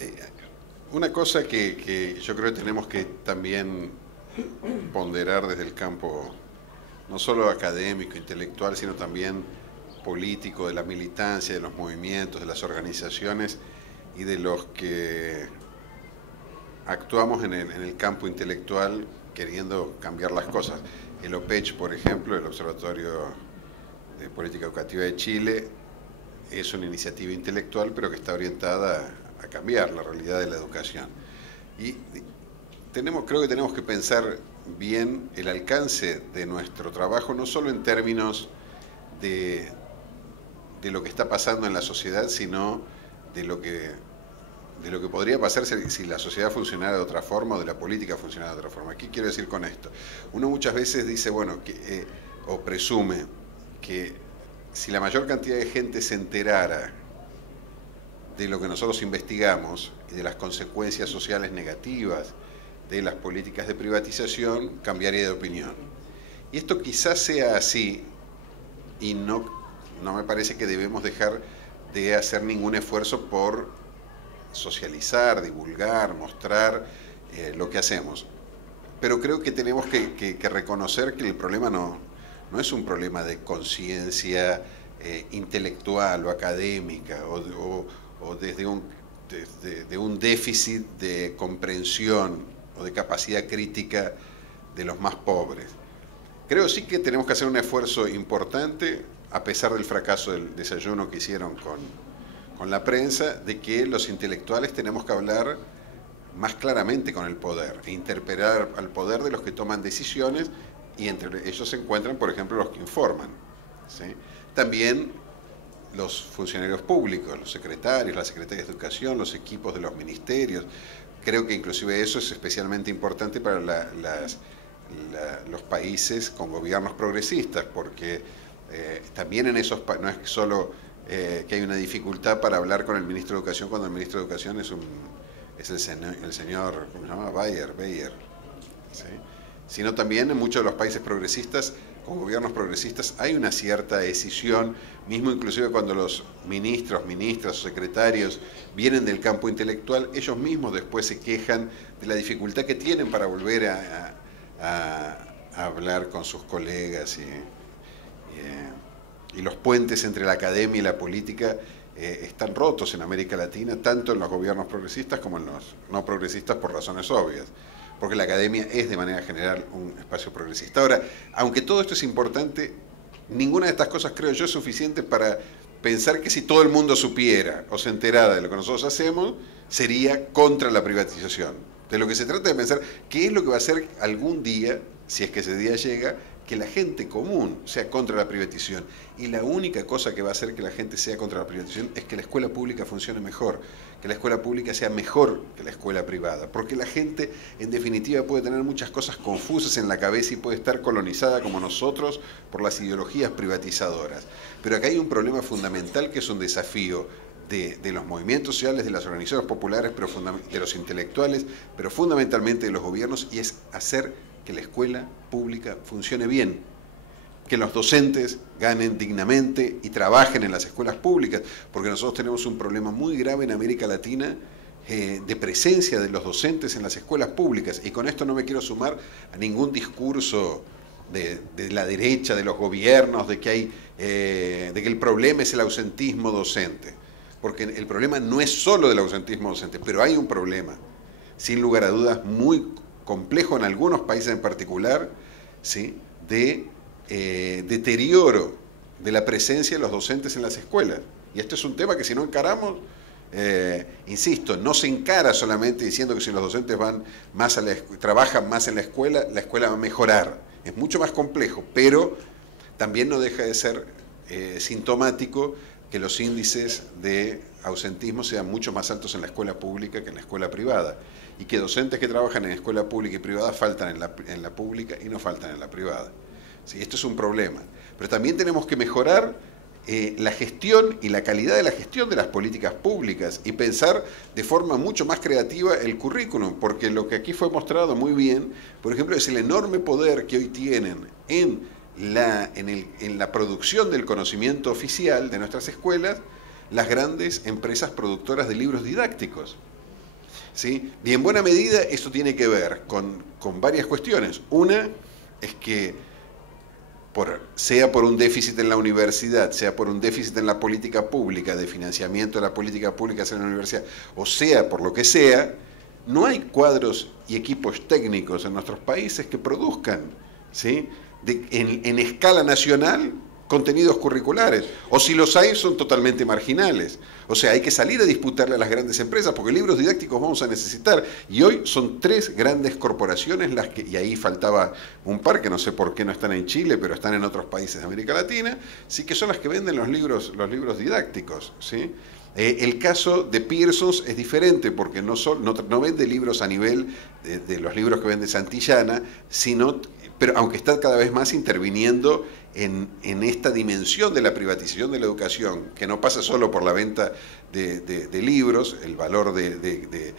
Eh, una cosa que yo creo que tenemos que también ponderar desde el campo, no solo académico, intelectual, sino también político, de la militancia, de los movimientos, de las organizaciones y de los que actuamos en el campo intelectual queriendo cambiar las cosas. El OPECH, por ejemplo, el Observatorio de Política Educativa de Chile, es una iniciativa intelectual, pero que está orientada a cambiar la realidad de la educación. Y creo que tenemos que pensar bien el alcance de nuestro trabajo, no solo en términos de, de lo que está pasando en la sociedad, sino de lo que, de lo que podría pasar si la sociedad funcionara de otra forma o de la política funcionara de otra forma. ¿Qué quiero decir con esto? Uno muchas veces dice, bueno, o presume que si la mayor cantidad de gente se enterara de lo que nosotros investigamos y de las consecuencias sociales negativas de las políticas de privatización, cambiaría de opinión. Y esto quizás sea así, y no me parece que debemos dejar de hacer ningún esfuerzo por socializar, divulgar, mostrar lo que hacemos. Pero creo que tenemos que reconocer que el problema no es un problema de conciencia intelectual o académica o desde un déficit de comprensión o de capacidad crítica de los más pobres. Creo sí que tenemos que hacer un esfuerzo importante, a pesar del fracaso del desayuno que hicieron con la prensa, de que los intelectuales tenemos que hablar más claramente con el poder e interpelar al poder de los que toman decisiones, y entre ellos se encuentran, por ejemplo, los que informan, ¿sí? También los funcionarios públicos, los secretarios, las secretarias de educación, los equipos de los ministerios. Creo que inclusive eso es especialmente importante para los países con gobiernos progresistas, porque también en esos no es solo que hay una dificultad para hablar con el ministro de Educación cuando el ministro de Educación es el señor, ¿cómo se llama? Bayer, ¿sí? Sino también en muchos de los países progresistas, con gobiernos progresistas, hay una cierta decisión, mismo inclusive cuando los ministros, ministras o secretarios vienen del campo intelectual, ellos mismos después se quejan de la dificultad que tienen para volver a hablar con sus colegas y los puentes entre la academia y la política están rotos en América Latina, tanto en los gobiernos progresistas como en los no progresistas, por razones obvias, porque la academia es de manera general un espacio progresista. Ahora, aunque todo esto es importante, ninguna de estas cosas creo yo es suficiente para pensar que si todo el mundo supiera o se enterara de lo que nosotros hacemos, sería contra la privatización. De lo que se trata de pensar qué es lo que va a hacer algún día, si es que ese día llega, que la gente común sea contra la privatización. Y la única cosa que va a hacer que la gente sea contra la privatización es que la escuela pública funcione mejor, que la escuela pública sea mejor que la escuela privada, porque la gente en definitiva puede tener muchas cosas confusas en la cabeza y puede estar colonizada como nosotros por las ideologías privatizadoras. Pero acá hay un problema fundamental que es un desafío de los movimientos sociales, de las organizaciones populares, pero de los intelectuales, pero fundamentalmente de los gobiernos, y es hacer que la escuela pública funcione bien, que los docentes ganen dignamente y trabajen en las escuelas públicas, porque nosotros tenemos un problema muy grave en América Latina de presencia de los docentes en las escuelas públicas, y con esto no me quiero sumar a ningún discurso de la derecha, de los gobiernos, de que el problema es el ausentismo docente, porque el problema no es solo del ausentismo docente, pero hay un problema, sin lugar a dudas, muy complejo en algunos países en particular, ¿sí?, de deterioro de la presencia de los docentes en las escuelas. Y esto es un tema que si no encaramos, insisto, no se encara solamente diciendo que si los docentes van más trabajan más en la escuela va a mejorar. Es mucho más complejo, pero también no deja de ser sintomático que los índices de ausentismo sean mucho más altos en la escuela pública que en la escuela privada, y que docentes que trabajan en escuela pública y privada faltan en la pública y no faltan en la privada. ¿Sí? Esto es un problema. Pero también tenemos que mejorar la gestión y la calidad de la gestión de las políticas públicas y pensar de forma mucho más creativa el currículum, porque lo que aquí fue mostrado muy bien, por ejemplo, es el enorme poder que hoy tienen en la producción del conocimiento oficial de nuestras escuelas las grandes empresas productoras de libros didácticos. ¿sí? Y en buena medida eso tiene que ver con varias cuestiones. Una es que sea por un déficit en la universidad, sea por un déficit en la política pública, de financiamiento de la política pública hacia la universidad, o sea por lo que sea, no hay cuadros y equipos técnicos en nuestros países que produzcan, ¿sí? En escala nacional contenidos curriculares, o si los hay son totalmente marginales. O sea, hay que salir a disputarle a las grandes empresas, porque libros didácticos vamos a necesitar, y hoy son 3 grandes corporaciones las que, y ahí faltaba un par que no sé por qué no están en Chile, pero están en otros países de América Latina, sí, que son las que venden los libros didácticos, ¿sí? El caso de Pearson es diferente porque no vende libros a nivel de los libros que vende Santillana, pero aunque está cada vez más interviniendo en esta dimensión de la privatización de la educación, que no pasa solo por la venta de libros, el valor de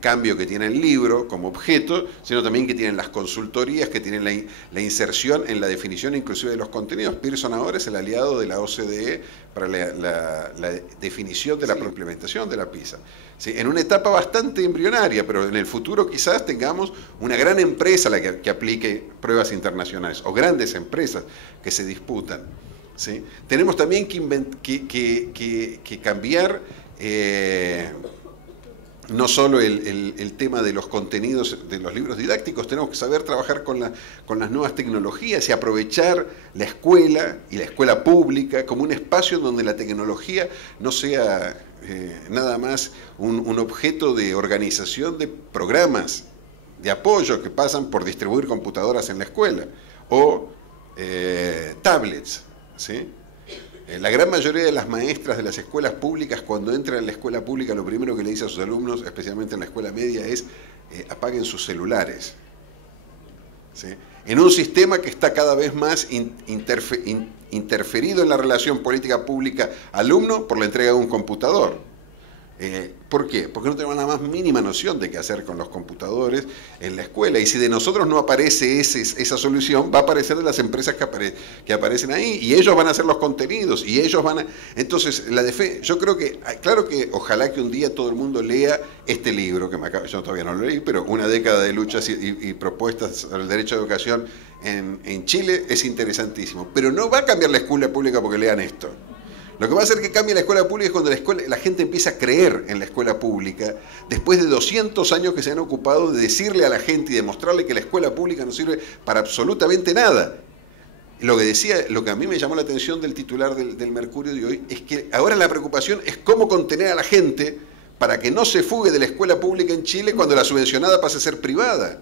cambio que tiene el libro como objeto, sino también que tienen las consultorías, que tienen la inserción en la definición inclusive de los contenidos. Pearson ahora es el aliado de la OCDE para la definición de la implementación de la PISA. ¿Sí? En una etapa bastante embrionaria, pero en el futuro quizás tengamos una gran empresa la que aplique pruebas internacionales, o grandes empresas que se disputan. ¿Sí? Tenemos también que cambiar no solo el tema de los contenidos de los libros didácticos, tenemos que saber trabajar con las nuevas tecnologías y aprovechar la escuela y la escuela pública como un espacio donde la tecnología no sea nada más un objeto de organización de programas de apoyo que pasan por distribuir computadoras en la escuela o tablets, ¿sí? La gran mayoría de las maestras de las escuelas públicas, cuando entran en la escuela pública, lo primero que le dice a sus alumnos, especialmente en la escuela media, es apaguen sus celulares. ¿Sí? En un sistema que está cada vez más interferido en la relación política pública-alumno por la entrega de un computador. ¿Por qué? Porque no tenemos la más mínima noción de qué hacer con los computadores en la escuela. Y si de nosotros no aparece esa solución, va a aparecer de las empresas que aparecen ahí. Y ellos van a hacer los contenidos. Y ellos van a... Entonces, yo creo que, claro que ojalá que un día todo el mundo lea este libro, yo todavía no lo leí, pero Una década de luchas y propuestas al derecho a educación en Chile es interesantísimo. Pero no va a cambiar la escuela pública porque lean esto. Lo que va a hacer que cambie la escuela pública es cuando la gente empieza a creer en la escuela pública, después de 200 años que se han ocupado de decirle a la gente y demostrarle que la escuela pública no sirve para absolutamente nada. Lo que a mí me llamó la atención del titular del Mercurio de hoy es que ahora la preocupación es cómo contener a la gente para que no se fugue de la escuela pública en Chile cuando la subvencionada pase a ser privada.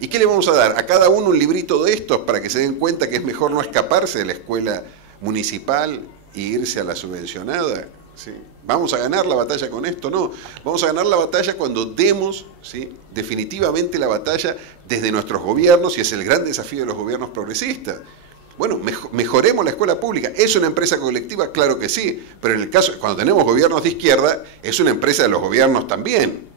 ¿Y qué le vamos a dar? A cada uno un librito de estos para que se den cuenta que es mejor no escaparse de la escuela municipal y irse a la subvencionada. ¿Sí? ¿Vamos a ganar la batalla con esto? No. Vamos a ganar la batalla cuando demos, ¿sí?, definitivamente la batalla desde nuestros gobiernos, y es el gran desafío de los gobiernos progresistas. Bueno, mejoremos la escuela pública. ¿Es una empresa colectiva? Claro que sí, pero en el caso, cuando tenemos gobiernos de izquierda, es una empresa de los gobiernos también.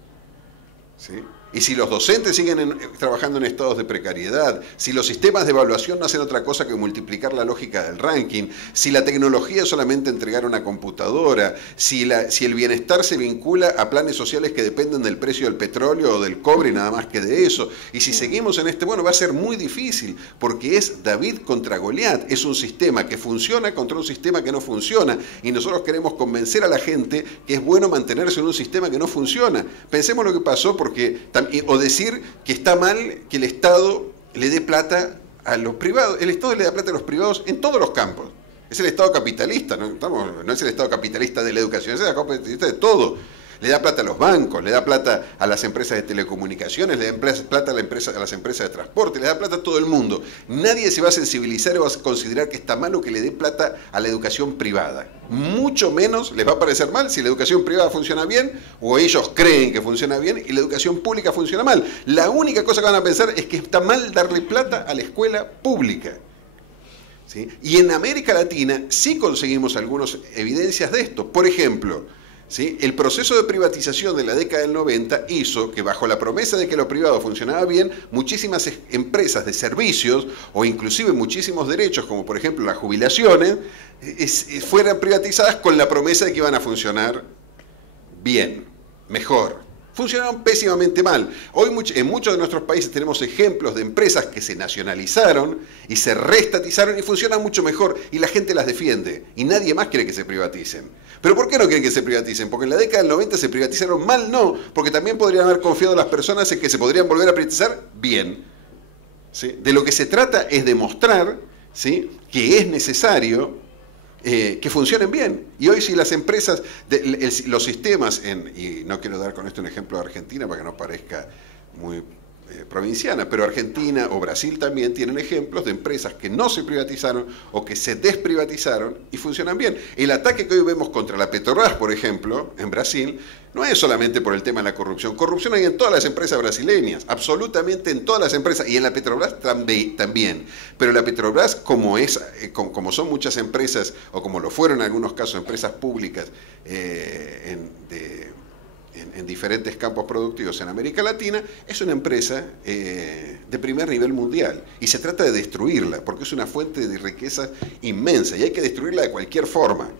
¿Sí? Y si los docentes siguen trabajando en estados de precariedad, si los sistemas de evaluación no hacen otra cosa que multiplicar la lógica del ranking, si la tecnología es solamente entregar una computadora, si el bienestar se vincula a planes sociales que dependen del precio del petróleo o del cobre y nada más que de eso, y si seguimos en bueno, va a ser muy difícil, porque es David contra Goliat, es un sistema que funciona contra un sistema que no funciona, y nosotros queremos convencer a la gente que es bueno mantenerse en un sistema que no funciona. Pensemos lo que pasó, o decir que está mal que el Estado le dé plata a los privados. El Estado le da plata a los privados en todos los campos. Es el Estado capitalista, no es el Estado capitalista de la educación, es el Estado capitalista de todo. Le da plata a los bancos, le da plata a las empresas de telecomunicaciones, le da plata a las empresas de transporte, le da plata a todo el mundo. Nadie se va a sensibilizar o va a considerar que está malo que le dé plata a la educación privada. Mucho menos les va a parecer mal si la educación privada funciona bien, o ellos creen que funciona bien y la educación pública funciona mal. La única cosa que van a pensar es que está mal darle plata a la escuela pública. ¿Sí? Y en América Latina sí conseguimos algunas evidencias de esto. Por ejemplo, ¿sí?, el proceso de privatización de la década del 90 hizo que, bajo la promesa de que lo privado funcionaba bien, muchísimas empresas de servicios o inclusive muchísimos derechos, como por ejemplo las jubilaciones, fueran privatizadas con la promesa de que iban a funcionar bien, mejor, funcionaron pésimamente mal. Hoy en muchos de nuestros países tenemos ejemplos de empresas que se nacionalizaron y se reestatizaron y funcionan mucho mejor y la gente las defiende y nadie más quiere que se privaticen. ¿Pero por qué no quieren que se privaticen? Porque en la década del 90 se privatizaron mal, no, porque también podrían haber confiado las personas en que se podrían volver a privatizar bien. ¿Sí? De lo que se trata es demostrar, ¿sí?, que es necesario que funcionen bien. Y hoy si las empresas, los sistemas, y no quiero dar con esto un ejemplo de Argentina para que no parezca muy provinciana, pero Argentina o Brasil también tienen ejemplos de empresas que no se privatizaron o que se desprivatizaron y funcionan bien. El ataque que hoy vemos contra la Petrobras, por ejemplo, en Brasil, no es solamente por el tema de la corrupción. Corrupción hay en todas las empresas brasileñas, absolutamente en todas las empresas, y en la Petrobras también. Pero la Petrobras, como son muchas empresas, o como lo fueron en algunos casos empresas públicas en diferentes campos productivos en América Latina, es una empresa de primer nivel mundial y se trata de destruirla porque es una fuente de riqueza inmensa y hay que destruirla de cualquier forma,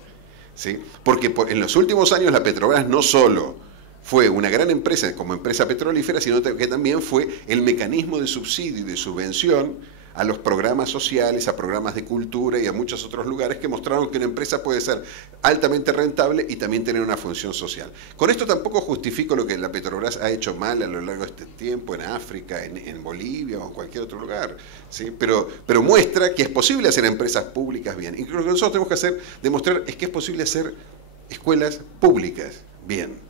¿sí? Porque en los últimos años la Petrobras no solo fue una gran empresa como empresa petrolífera, sino que también fue el mecanismo de subsidio y de subvención a los programas sociales, a programas de cultura y a muchos otros lugares que mostraron que una empresa puede ser altamente rentable y también tener una función social. Con esto tampoco justifico lo que la Petrobras ha hecho mal a lo largo de este tiempo en África, en Bolivia o en cualquier otro lugar, ¿sí? Pero muestra que es posible hacer empresas públicas bien. Y lo que nosotros tenemos que hacer, demostrar, es que es posible hacer escuelas públicas bien.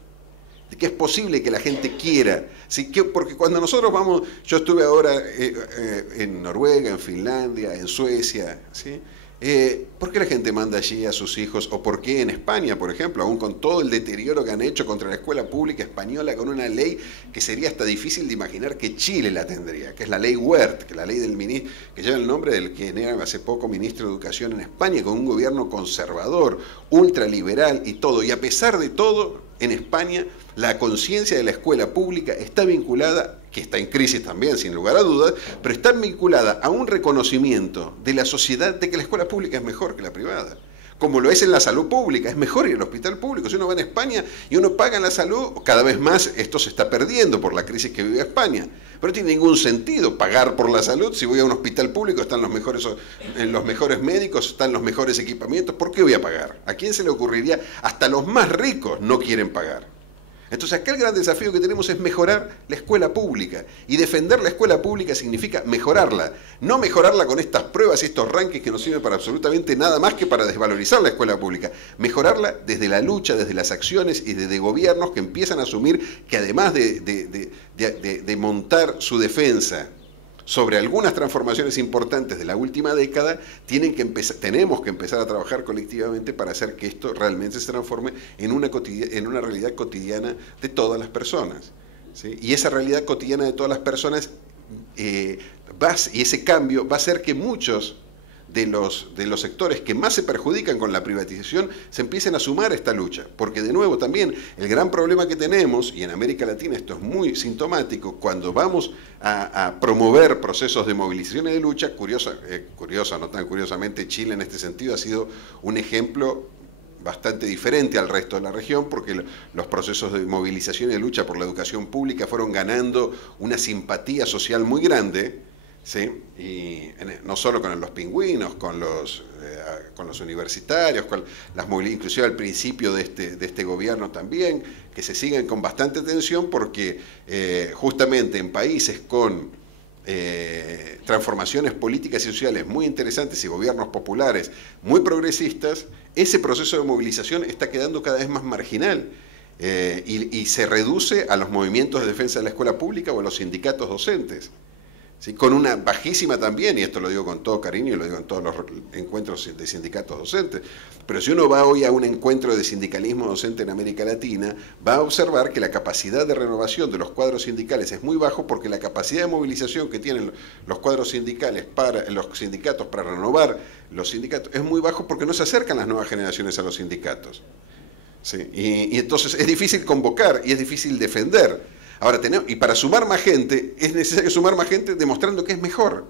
De que es posible que la gente quiera, ¿sí? Porque cuando nosotros vamos, yo estuve ahora en Noruega, en Finlandia, en Suecia, ¿sí? ¿Por qué la gente manda allí a sus hijos? ¿O por qué en España, por ejemplo, aún con todo el deterioro que han hecho contra la escuela pública española, con una ley que sería hasta difícil de imaginar que Chile la tendría, que es la ley Wert, que es la ley del ministro, que lleva el nombre del que era hace poco ministro de Educación en España, con un gobierno conservador, ultraliberal y todo. Y a pesar de todo, en España la conciencia de la escuela pública está vinculada, que está en crisis también, sin lugar a dudas, pero está vinculada a un reconocimiento de la sociedad de que la escuela pública es mejor que la privada. Como lo es en la salud pública, es mejor ir al hospital público. Si uno va en España y uno paga en la salud, cada vez más esto se está perdiendo por la crisis que vive España. Pero no tiene ningún sentido pagar por la salud. Si voy a un hospital público están los mejores médicos, están los mejores equipamientos. ¿Por qué voy a pagar? ¿A quién se le ocurriría? Hasta los más ricos no quieren pagar. Entonces acá el gran desafío que tenemos es mejorar la escuela pública. Y defender la escuela pública significa mejorarla. No mejorarla con estas pruebas y estos rankings que no sirven para absolutamente nada más que para desvalorizar la escuela pública. Mejorarla desde la lucha, desde las acciones y desde gobiernos que empiezan a asumir que además de montar su defensa sobre algunas transformaciones importantes de la última década, tenemos que empezar a trabajar colectivamente para hacer que esto realmente se transforme en una realidad cotidiana de todas las personas, ¿sí? Y esa realidad cotidiana de todas las personas y ese cambio va a hacer que muchos de los sectores que más se perjudican con la privatización se empiecen a sumar a esta lucha, porque de nuevo también el gran problema que tenemos, y en América Latina esto es muy sintomático, cuando vamos a promover procesos de movilización y de lucha, no tan curiosamente, Chile en este sentido ha sido un ejemplo bastante diferente al resto de la región, porque los procesos de movilización y de lucha por la educación pública fueron ganando una simpatía social muy grande, ¿sí? Y no solo con los pingüinos, con los universitarios, inclusive al principio de este gobierno también, que se siguen con bastante tensión porque justamente en países con transformaciones políticas y sociales muy interesantes y gobiernos populares muy progresistas, ese proceso de movilización está quedando cada vez más marginal. Y se reduce a los movimientos de defensa de la escuela pública o a los sindicatos docentes. ¿Sí? Con una bajísima también, y esto lo digo con todo cariño, y lo digo en todos los encuentros de sindicatos docentes, pero si uno va hoy a un encuentro de sindicalismo docente en América Latina, va a observar que la capacidad de renovación de los cuadros sindicales es muy bajo porque la capacidad de movilización que tienen los cuadros sindicales los sindicatos para renovar los sindicatos es muy bajo porque no se acercan las nuevas generaciones a los sindicatos. ¿Sí? Y entonces es difícil convocar y es difícil defender. Ahora, y para sumar más gente, es necesario sumar más gente demostrando que es mejor.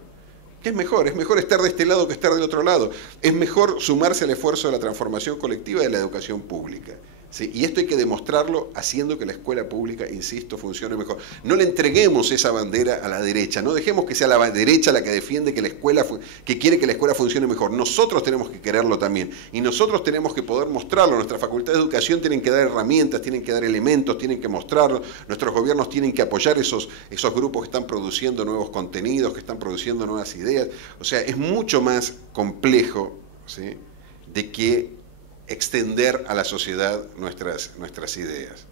¿Qué es mejor? Es mejor estar de este lado que estar del otro lado. Es mejor sumarse al esfuerzo de la transformación colectiva de la educación pública. ¿sí? Y esto hay que demostrarlo haciendo que la escuela pública, insisto, funcione mejor. No le entreguemos esa bandera a la derecha, no dejemos que sea la derecha la que defiende que que quiere que la escuela funcione mejor. Nosotros tenemos que quererlo también. Y nosotros tenemos que poder mostrarlo. Nuestra Facultad de Educación tienen que dar herramientas, tienen que dar elementos, tienen que mostrarlo. Nuestros gobiernos tienen que apoyar esos grupos que están produciendo nuevos contenidos, que están produciendo nuevas ideas. O sea, es mucho más complejo, ¿sí?, de que extender a la sociedad nuestras ideas.